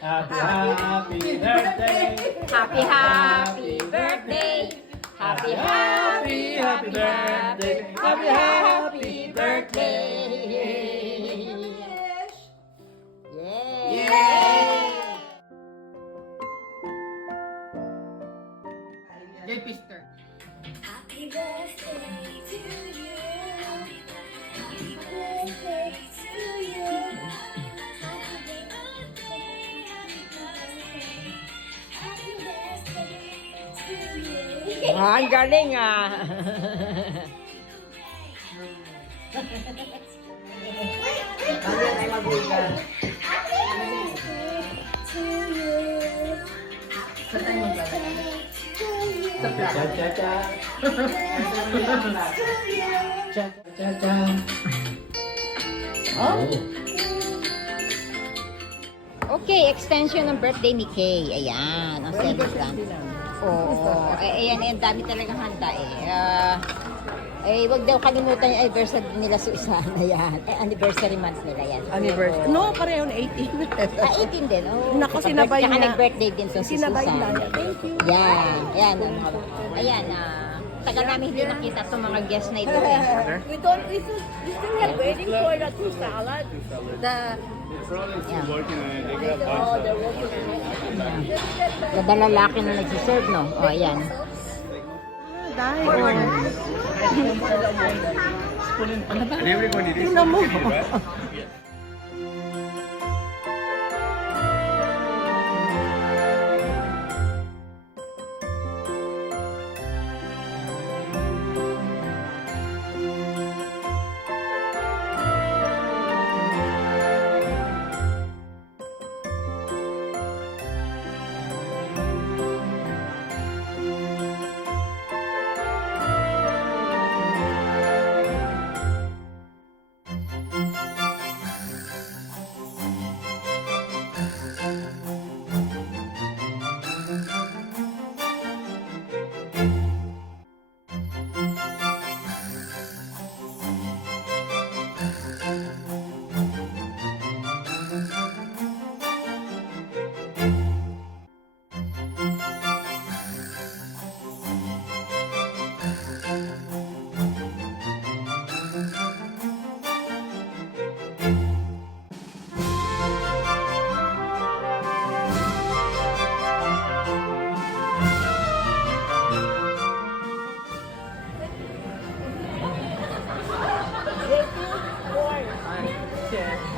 Happy, happy birthday. Happy, happy birthday. Happy, happy, happy birthday. Happy, happy birthday. Yay! Jay Pister. Happy birthday to you. Happy birthday to you. Happy birthday, happy birthday to you. Ang galing ah. To you. Sa tayo maglalagay. Sa Cha plato. cha cha. Cha cha cha. Oh. Okay, extension ng birthday ni Kay. Ayan, ang celebrant. Oo. Ayan, ang dami talagang handa wag daw kalimutan yung anniversary nila Susan. Ayan. Anniversary month nila yan. Anniversary. Oo. No, pareho na 18. 18 din. Oh. Naku, sinabay Tsaka niya. nag-birthday din to si Sinabay Susan. na. Thank you. Yan. Ayan. Ayan. Tagal namin hindi nakita itong mga guests na ito. We still have waiting for the two salad. Yan. Kada lalaki na nagsiserve, no? O, ayan. Tingnan mo.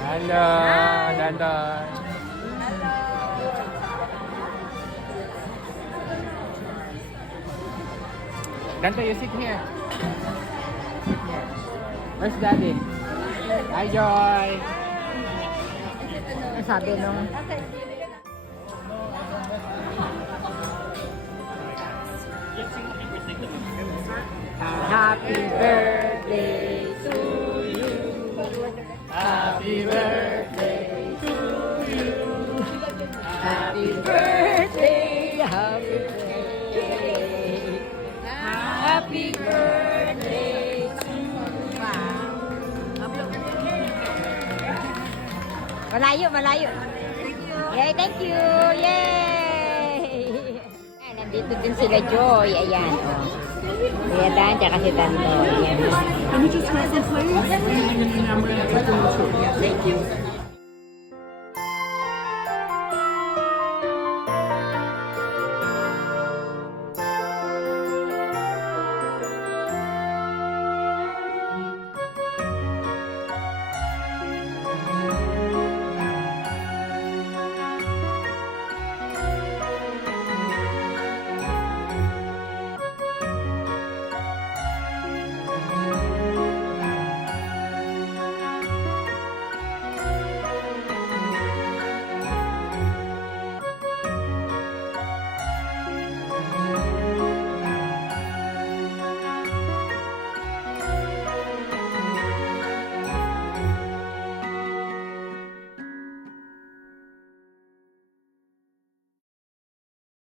Hello, London. Dante, you sit here. Where's Daddy? Hi, Joy. Ang sabi nung... Happy birthday to you. Happy birthday to you. Happy birthday. Happy birthday. Happy birthday to you. Malayo, malayo. Yay, thank you. Yay! Ayan, nandito din sila Joy. Ayan, oh. Kuya Dan, tsaka si Tanto. Ayan. Can you just grab the plate? Thank you.